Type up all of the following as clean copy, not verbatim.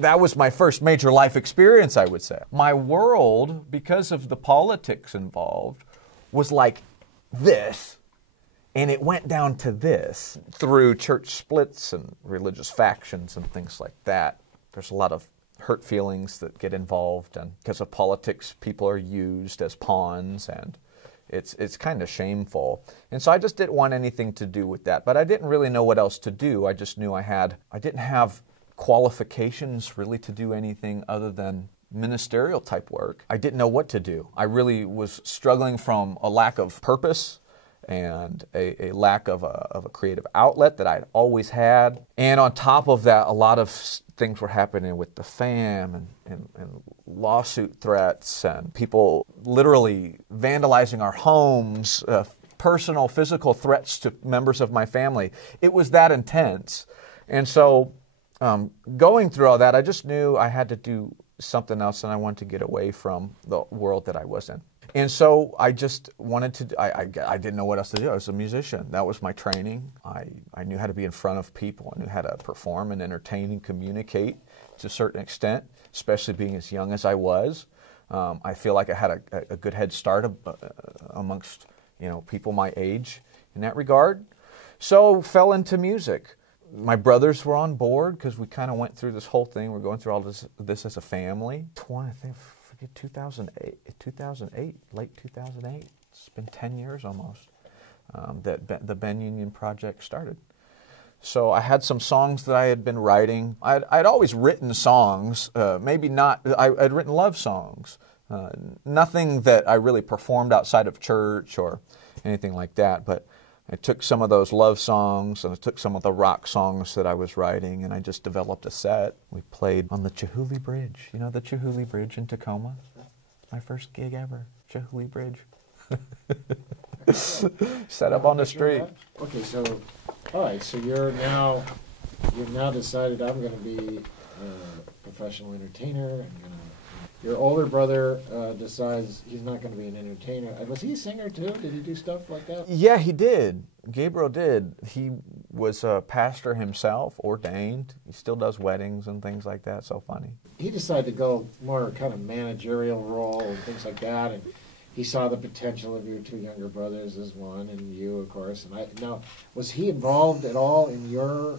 that was my first major life experience, I would say. My world, because of the politics involved, was like this, and it went down to this through church splits and religious factions and things like that. There's a lot of hurt feelings that get involved, and because of politics, people are used as pawns, and it's kind of shameful. And so I just didn't want anything to do with that. But I didn't really know what else to do. I just knew I didn't have qualifications really to do anything other than ministerial type work. I didn't know what to do. I really was struggling from a lack of purpose and a lack of a creative outlet that I'd always had. And on top of that, a lot of things were happening with the fam and lawsuit threats and people literally vandalizing our homes, personal, physical threats to members of my family. It was that intense. And so going through all that, I just knew I had to do something else, and I wanted to get away from the world that I was in. And so I just wanted to, I didn't know what else to do. I was a musician. That was my training. I knew how to be in front of people. I knew how to perform and entertain and communicate to a certain extent, especially being as young as I was. I feel like I had a good head start amongst people my age in that regard. So fell into music. My brothers were on board because we kind of went through this whole thing. We're going through all this as a family. 2008, late 2008. It's been 10 years almost that the Ben Union Project started. So I had some songs that I had been writing. I'd always written songs, maybe not, I'd written love songs. Nothing that I really performed outside of church or anything like that, but I took some of those love songs and I took some of the rock songs that I was writing, and I just developed a set. We played on the Chihuly Bridge. You know the Chihuly Bridge in Tacoma? My first gig ever, Chihuly Bridge. Set up on the street. Okay, so, all right, so you've now decided I'm going to be a professional entertainer. Your older brother decides he's not going to be an entertainer. Was he a singer too? Did he do stuff like that? Yeah, he did. Gabriel did. He was a pastor himself, ordained. He still does weddings and things like that. So funny. He decided to go more kind of managerial role and things like that, and he saw the potential of your two younger brothers as one, and you, of course. And now, was he involved at all in your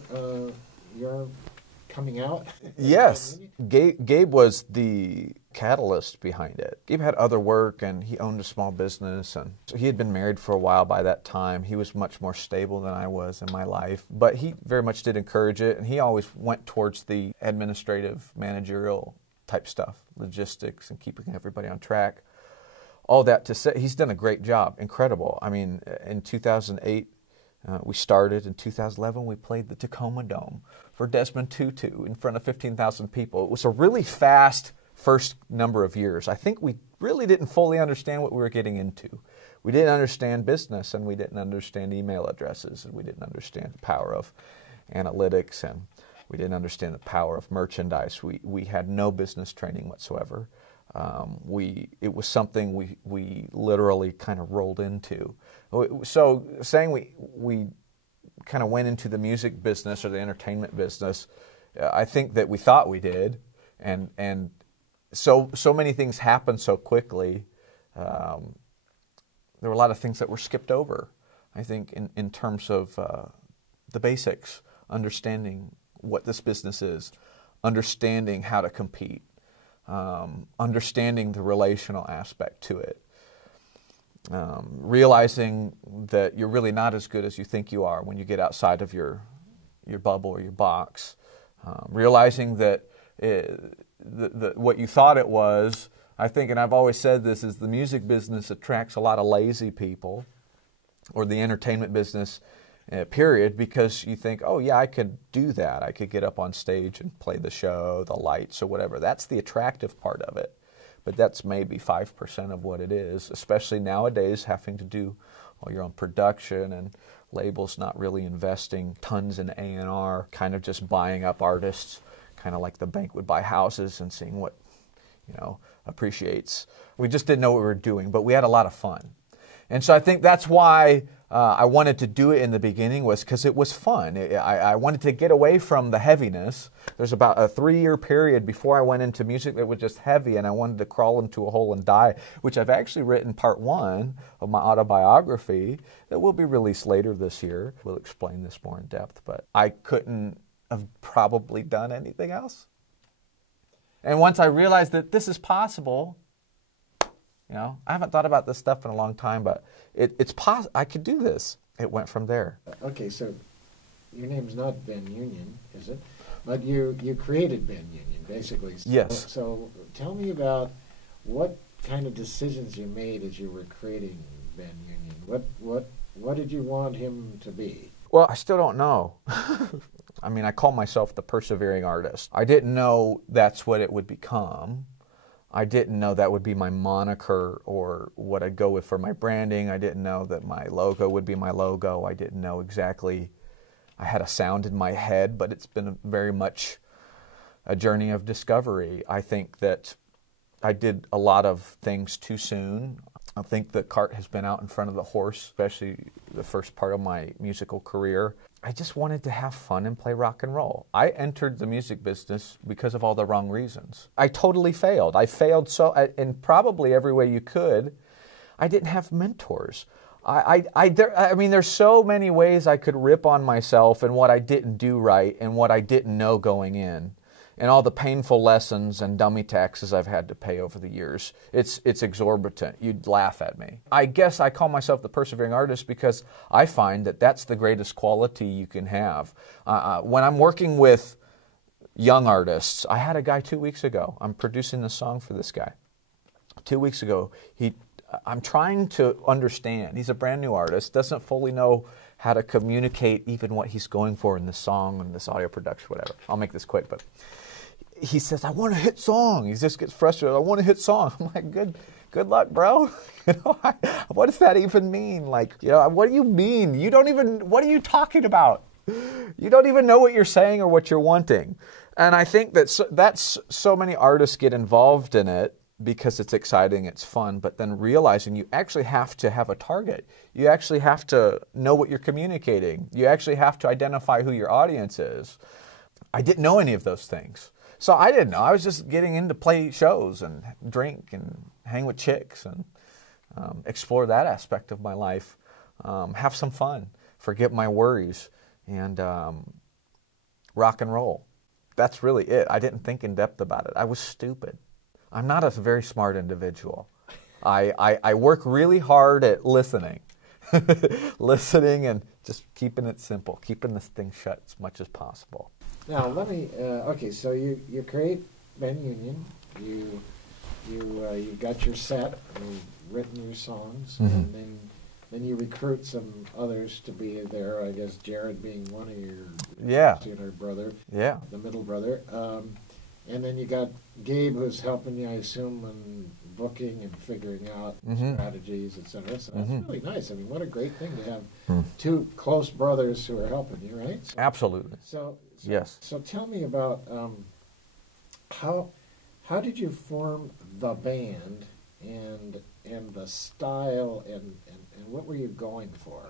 coming out? Yes. Gabe was the catalyst behind it. Gabe had other work, and he owned a small business, and so he had been married for a while by that time. He was much more stable than I was in my life, but he very much did encourage it, and he always went towards the administrative, managerial type stuff, logistics and keeping everybody on track. All that to say, he's done a great job, incredible. I mean, in 2008, we started. In 2011, we played the Tacoma Dome for Desmond Tutu in front of 15,000 people. It was a really fast first number of years. I think we really didn't fully understand what we were getting into. We didn't understand business, and we didn't understand email addresses, and we didn't understand the power of analytics, and we didn't understand the power of merchandise. We had no business training whatsoever. It was something we literally kind of rolled into. So saying we kind of went into the music business or the entertainment business, I think that we thought we did, and so many things happened so quickly. There were a lot of things that were skipped over, I think, in terms of the basics, understanding what this business is, understanding how to compete, understanding the relational aspect to it, realizing that you're really not as good as you think you are when you get outside of your bubble or your box, realizing that what you thought it was, I think, and I've always said this, is the music business attracts a lot of lazy people, or the entertainment business, period, because you think, oh yeah, I could do that. I could get up on stage and play the show, the lights or whatever. That's the attractive part of it. But that's maybe 5% of what it is, especially nowadays, having to do all your own production and labels not really investing tons in A&R, kind of just buying up artists, kind of like the bank would buy houses and seeing what, appreciates. We just didn't know what we were doing, but we had a lot of fun. And so I think that's why I wanted to do it in the beginning, was because it was fun. I wanted to get away from the heaviness. There's about a 3-year period before I went into music that was just heavy, and I wanted to crawl into a hole and die, which I've actually written part 1 of my autobiography that will be released later this year. We'll explain this more in depth, but I couldn't have probably done anything else. And once I realized that this is possible, you know, I haven't thought about this stuff in a long time, but it's possible. I could do this. It went from there. Okay, so your name's not Ben Union, is it? But you created Ben Union, basically. Yes. So tell me about what kind of decisions you made as you were creating Ben Union. What did you want him to be? Well, I still don't know. I mean, I call myself the persevering artist. I didn't know that's what it would become. I didn't know that would be my moniker or what I'd go with for my branding. I didn't know that my logo would be my logo. I didn't know exactly. I had a sound in my head, but it's been very much a journey of discovery. I think that I did a lot of things too soon. I think the cart has been out in front of the horse, especially the first part of my musical career. I just wanted to have fun and play rock and roll. I entered the music business because of all the wrong reasons. I totally failed. I failed in probably every way you could. I didn't have mentors. I mean, there's so many ways I could rip on myself and what I didn't do right and what I didn't know going in, and all the painful lessons and dummy taxes I've had to pay over the years. It's exorbitant. You'd laugh at me. I guess I call myself the persevering artist because I find that that's the greatest quality you can have. When I'm working with young artists, I had a guy 2 weeks ago. I'm producing the song for this guy. 2 weeks ago, I'm trying to understand. He's a brand new artist, doesn't fully know how to communicate even what he's going for in this song and this audio production, whatever. I'll make this quick, but he says, I want a hit song. He just gets frustrated. I want a hit song. I'm like, good luck, bro. You know, what does that even mean? Like, you know, what do you mean? You don't even, what are you talking about? You don't even know what you're saying or what you're wanting. And I think that so many artists get involved in it because it's exciting, it's fun, but then realizing you actually have to have a target. You actually have to know what you're communicating. You actually have to identify who your audience is. I didn't know any of those things. So I didn't know. I was just getting in to play shows and drink and hang with chicks and explore that aspect of my life, have some fun, forget my worries, and rock and roll. That's really it. I didn't think in depth about it. I was stupid. I'm not a very smart individual. I work really hard at listening. Listening and just keeping it simple, keeping this thing shut as much as possible. Now let me. Okay, so you create Ben Union. You got your set. You've written your songs, Mm-hmm. and then you recruit some others to be there. I guess Jared being one of your senior brother. Yeah. The middle brother. And then you got Gabe, who's helping you, I assume, in booking and figuring out strategies, etc. So that's really nice. I mean, what a great thing to have two close brothers who are helping you, right? So, absolutely. So yes. So tell me about how did you form the band and the style and what were you going for?